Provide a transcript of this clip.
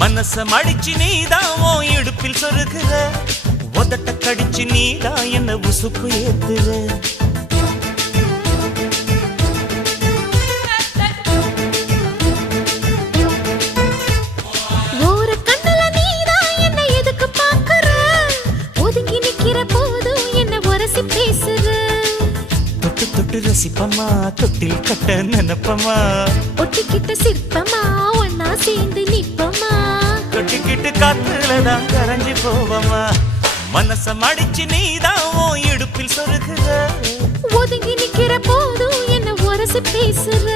மனச மடிச்சு நீதான் உன் இடுப்பில் சொருகுற, உதட்ட கடிச்சு நீதான் என்ன உசுப்பு ஏத்துற. ஒரு கண்ணுல நீதான் என்ன எதுக்கு பாக்குற, ஒதுங்கி நிக்கிற போதும் என்ன உரசி பேசுற. தொட்டு தொட்டு ரசிப்பமா, தொட்டில் கட்ட நினைப்பமா, ஒட்டிக்கிட்ட சிற்பமா ஒன்னா சேர்ந்து நிப்பமா, தொட்டிக்கிட்டு காத்துலதான் கரைஞ்சு போவமா. மனச மடிச்சு நீதான் உன் இடுப்பில் சொருகுற, ஒதுங்கி நிக்கிற போதும் என்ன உரசி பேசுற.